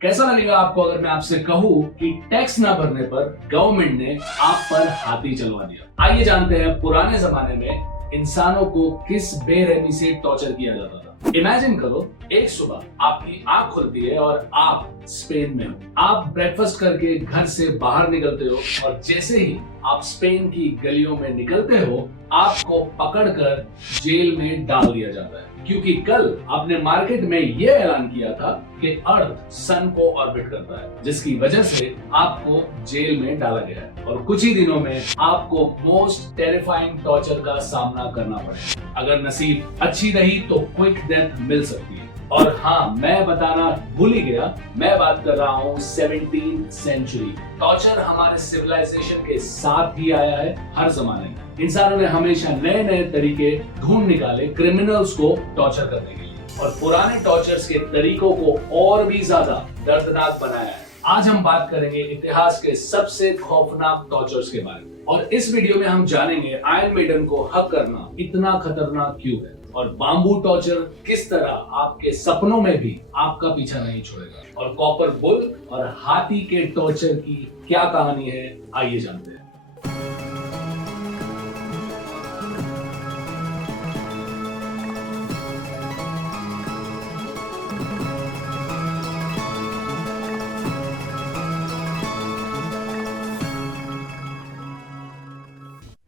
कैसा लगेगा आपको अगर मैं आपसे कहूँ कि टैक्स ना भरने पर गवर्नमेंट ने आप पर हाथी चलवा दिया। आइए जानते हैं पुराने जमाने में इंसानों को किस बेरहमी से टॉर्चर किया जाता था। इमेजिन करो, एक सुबह आपकी आंख खुलती है और आप स्पेन में हो। आप ब्रेकफास्ट करके घर से बाहर निकलते हो और जैसे ही आप स्पेन की गलियों में निकलते हो, आपको पकड़कर जेल में डाल दिया जाता है, क्योंकि कल आपने मार्केट में यह ऐलान किया था कि अर्थ सन को ऑर्बिट करता है, जिसकी वजह से आपको जेल में डाला गया है और कुछ ही दिनों में आपको मोस्ट टेरिफाइंग टॉर्चर का सामना करना पड़ेगा। अगर नसीब अच्छी रही तो क्विक डेथ मिल सकती है। और हाँ, मैं बताना भूल ही गया, मैं बात कर रहा हूँ 17th सेंचुरी। टॉर्चर हमारे सिविलाइजेशन के साथ ही आया है। हर जमाने में इंसानों ने हमेशा नए नए तरीके ढूंढ निकाले क्रिमिनल्स को टॉर्चर करने के लिए, और पुराने टॉर्चर्स के तरीकों को और भी ज्यादा दर्दनाक बनाया है। आज हम बात करेंगे इतिहास के सबसे खौफनाक टॉर्चर्स के बारे में, और इस वीडियो में हम जानेंगे आयरन मेडन को हक करना इतना खतरनाक क्यों है, और बाम्बू टॉर्चर किस तरह आपके सपनों में भी आपका पीछा नहीं छोड़ेगा, और कॉपर बुल और हाथी के टॉर्चर की क्या कहानी है, आइए जानते हैं।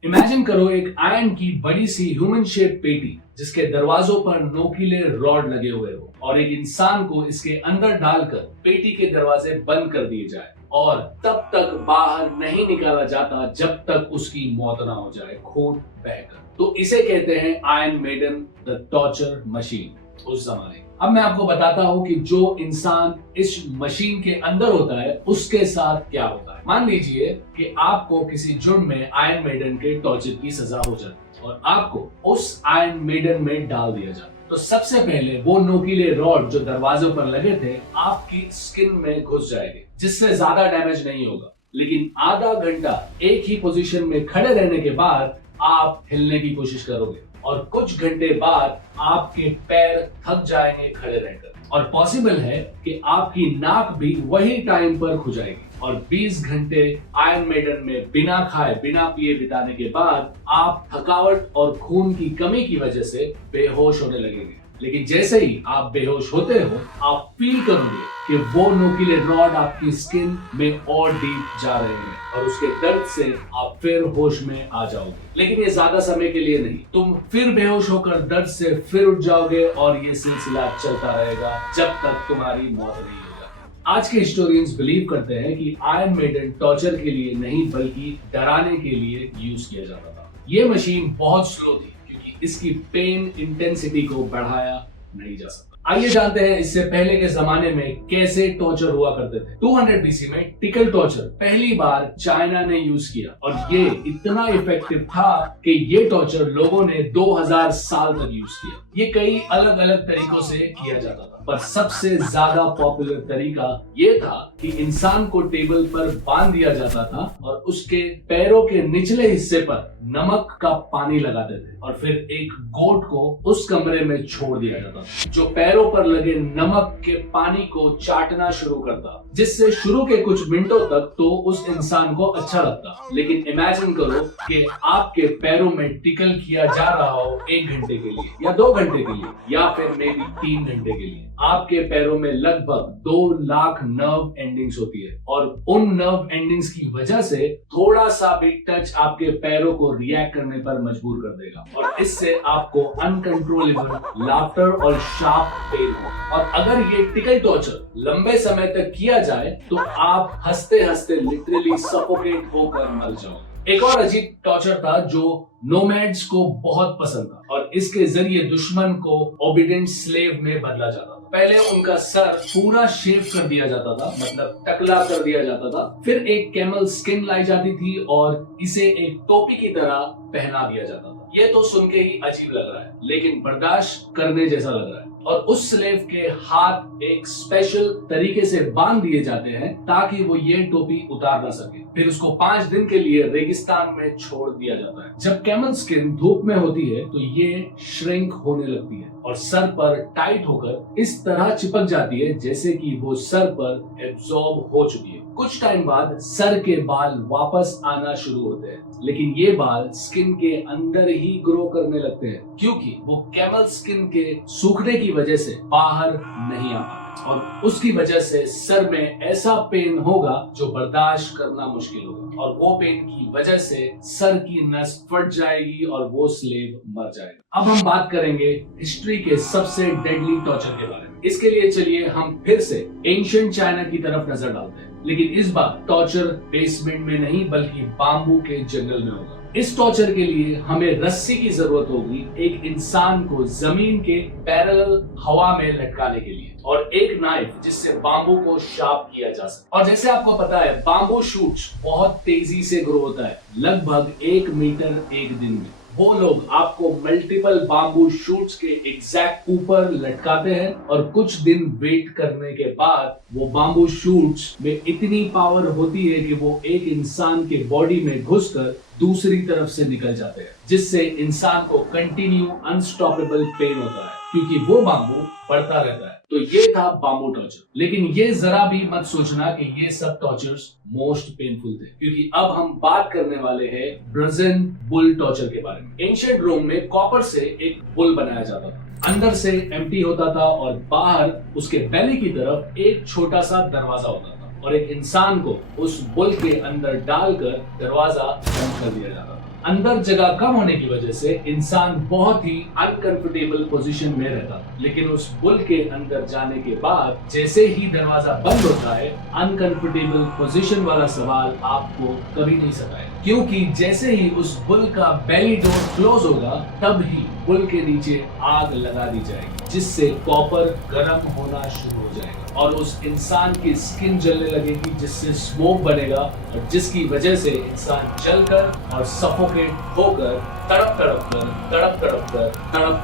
इमेजिन करो एक आयरन की बड़ी सी ह्यूमन शेप पेटी, जिसके दरवाजों पर नोकीले रॉड लगे हुए हो, और एक इंसान को इसके अंदर डालकर पेटी के दरवाजे बंद कर दिए जाए और तब तक बाहर नहीं निकाला जाता जब तक उसकी मौत ना हो जाए खून बहकर। तो इसे कहते हैं iron maiden the torture machine उस जमाने। अब मैं आपको बताता हूँ कि जो इंसान इस मशीन के अंदर होता है उसके साथ क्या होता है। मान लीजिए कि आपको किसी जुर्म में आयरन मेडन के टॉर्चर की सजा हो जाती और आपको उस आयरन मेडन में डाल दिया जाता, तो सबसे पहले वो नोकीले रॉड जो दरवाजों पर लगे थे आपकी स्किन में घुस जाएंगे, जिससे ज्यादा डैमेज नहीं होगा। लेकिन आधा घंटा एक ही पोजीशन में खड़े रहने के बाद आप हिलने की कोशिश करोगे और कुछ घंटे बाद आपके पैर थक जाएंगे खड़े रहकर, और पॉसिबल है कि आपकी नाक भी वही टाइम पर खुजाएगी, और 20 घंटे आयरन मेडन में बिना खाए बिना पिए बिताने के बाद आप थकावट और खून की कमी की वजह से बेहोश होने लगेंगे। लेकिन जैसे ही आप बेहोश होते हो, आप फील करोगे कि वो नोकीले रॉड आपकी स्किन में और डीप जा रहे हैं, और उसके दर्द से आप फिर होश में आ जाओगे। लेकिन ये ज्यादा समय के लिए नहीं, तुम फिर बेहोश होकर दर्द से फिर उठ जाओगे और ये सिलसिला चलता रहेगा जब तक तुम्हारी मौत नहीं हो जाती। आज के हिस्टोरियंस बिलीव करते हैं कि आयरन मेडन टॉर्चर के लिए नहीं बल्कि डराने के लिए यूज किया जाता था। ये मशीन बहुत स्लो थी क्योंकि इसकी पेन इंटेंसिटी को बढ़ाया नहीं जा सकता। आइए जानते हैं इससे पहले के जमाने में कैसे टॉर्चर हुआ करते थे। 200 बीसी में टिकल टॉर्चर पहली बार चाइना ने यूज किया, और ये इतना इफेक्टिव था कि ये टॉर्चर लोगों ने 2000 साल तक यूज किया। ये कई अलग अलग तरीकों से किया जाता था, पर सबसे ज्यादा पॉपुलर तरीका ये था कि इंसान को टेबल पर बांध दिया जाता था और उसके पैरों के निचले हिस्से पर नमक का पानी लगाते थे, और फिर एक गोट को उस कमरे में छोड़ दिया जाता था जो पैरों पर लगे नमक के पानी को चाटना शुरू करता, जिससे शुरू के कुछ मिनटों तक तो उस इंसान को अच्छा लगता। लेकिन इमेजिन करो कि आपके पैरों में टिकल किया जा रहा हो 1 घंटे के लिए या 2 घंटे के लिए या फिर मे बी 3 घंटे के लिए। आपके पैरों में लगभग 2 लाख नर्व एंडिंग्स होती है, और उन नर्व एंडिंग्स की वजह से थोड़ा सा भी टच आपके पैरों को रिएक्ट करने पर मजबूर कर देगा, और इससे आपको अनकंट्रोलेबल लाफ्टर और शार्प पेन हो। और अगर ये टिकल टॉर्चर लंबे समय तक किया जाए तो आप हंसते हंसते लिटरली सफोकेट होकर मर जाओ। एक और अजीब टॉर्चर था जो नोमैड्स को बहुत पसंद था, और इसके जरिए दुश्मन को ओबीडिएंट स्लेव में बदला जाता था। पहले उनका सर पूरा शेव कर दिया जाता था, मतलब टकला कर दिया जाता था, फिर एक कैमल स्किन लाई जाती थी और इसे एक टोपी की तरह पहना दिया जाता था। ये तो सुन के ही अजीब लग रहा है, लेकिन बर्दाश्त करने जैसा लग रहा है। और उस स्लेव के हाथ एक स्पेशल तरीके से बांध दिए जाते हैं ताकि वो ये टोपी उतार ना सके। फिर उसको 5 दिन के लिए रेगिस्तान में छोड़ दिया जाता है। जब कैमल स्किन धूप में होती है तो ये श्रिंक होने लगती है, और सर पर टाइट होकर इस तरह चिपक जाती है जैसे कि वो सर पर एब्जॉर्ब हो चुकी है। कुछ टाइम बाद सर के बाल वापस आना शुरू होते हैं, लेकिन ये बाल स्किन के अंदर ही ग्रो करने लगते हैं क्योंकि वो कैमल स्किन के सूखने की वजह से बाहर नहीं आ पाते और उसकी वजह से सर में ऐसा पेन होगा जो बर्दाश्त करना मुश्किल होगा और वो पेन की वजह से सर की नस फट जाएगी और वो स्लेव मर जाएगा। अब हम बात करेंगे हिस्ट्री के सबसे डेडली टॉर्चर के बारे में। इसके लिए चलिए हम फिर से एंशिएंट चाइना की तरफ नजर डालते हैं, लेकिन इस बार टॉर्चर बेसमेंट में नहीं बल्कि बाम्बू के जंगल में होगा। इस टॉर्चर के लिए हमें रस्सी की जरूरत होगी एक इंसान को जमीन के पैरेलल हवा में लटकाने के लिए और एक नाइफ जिससे बाम्बू को शार्प किया जा सके। और जैसे आपको पता है बाम्बू शूट्स बहुत तेजी से ग्रो होता है, लगभग 1 मीटर एक दिन में। वो लोग आपको मल्टीपल बाम्बू शूट्स के एग्जैक्ट ऊपर लटकाते हैं और कुछ दिन वेट करने के बाद वो बाम्बू शूट्स में इतनी पावर होती है कि वो एक इंसान के बॉडी में घुसकर दूसरी तरफ से निकल जाते हैं, जिससे इंसान को कंटिन्यू अनस्टॉपेबल पेन होता है क्योंकि वो बाम्बू बढ़ता रहता है। तो ये था बाम्बू टॉर्चर, लेकिन ये जरा भी मत सोचना कि ये सब टॉर्चर्स मोस्ट पेनफुल थे, क्योंकि अब हम बात करने वाले हैं ब्राजीलियन बुल टॉर्चर के बारे में। एंशिएंट रोम में कॉपर से एक बुल बनाया जाता था, अंदर से एम्प्टी होता था और बाहर उसके बेली की तरफ एक छोटा सा दरवाजा होता था और एक इंसान को उस बुल के अंदर डालकर दरवाजा बंद कर दिया जाता था। अंदर जगह कम होने की वजह से इंसान बहुत ही अनकंफर्टेबल पोजीशन में रहता था, लेकिन उस बुल के अंदर जाने के बाद जैसे ही दरवाजा बंद होता है अनकंफर्टेबल पोजीशन वाला सवाल आपको कभी नहीं सताएगा, क्योंकि जैसे ही उस बुल का बेली डोर क्लोज होगा तब ही बुल के नीचे आग लगा दी जाएगी, जिससे कॉपर गर्म होना शुरू हो जाएगा और उस इंसान की स्किन जलने लगेगी, जिससे स्मोक बनेगा और जिसकी वजह से इंसान जलकर और सफोकेट होकर तड़प तड़प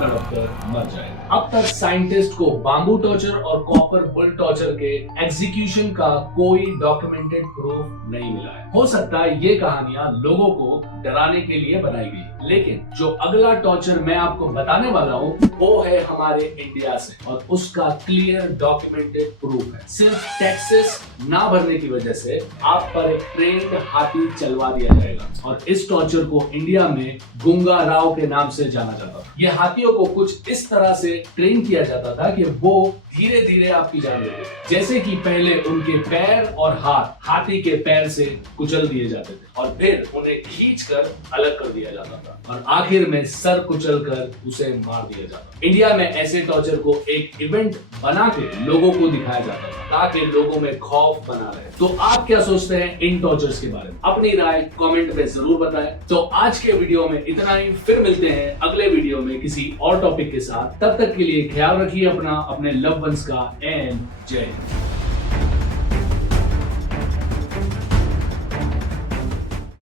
कर मर जाएगा। अब तक साइंटिस्ट को बाम्बू टॉर्चर और कॉपर बुल टॉर्चर के एग्जीक्यूशन का कोई डॉक्यूमेंटेड प्रूफ नहीं मिला है। हो सकता है ये कहानियां लोगों को डराने के लिए बनाई गई, लेकिन जो अगला टॉर्चर मैं आपको बताने वाला हूँ वो है हमारे इंडिया से और उसका क्लियर डॉक्यूमेंटेड प्रूफ है। सिर्फ टैक्सेस ना भरने की वजह से आप पर एक ट्रेन्ड हाथी चलवा दिया जाएगा और इस टॉर्चर को इंडिया में गुंगा राव के नाम से जाना जाता था। ये हाथियों को कुछ इस तरह से ट्रेन किया जाता था कि वो धीरे धीरे आपकी जान लेते, जैसे कि पहले उनके पैर और हाथ हाथी के पैर से कुचल दिए जाते थे और फिर उन्हें खींचकर अलग कर दिया जाता था और आखिर में सर कुचलकर उसे मार दिया जाता। इंडिया में ऐसे टॉर्चर को एक इवेंट बना के लोगों को दिखाया जाता था ताकि लोगों में खौफ बना रहे। तो आप क्या सोचते हैं इन टॉर्चर्स के बारे में? अपनी राय कमेंट में जरूर बताएं। तो आज के वीडियो में इतना ही, फिर मिलते हैं अगले वीडियो में किसी और टॉपिक के साथ। तब तक के लिए ख्याल रखिए अपना, अपने लव वंस का, एंड जय हिंद।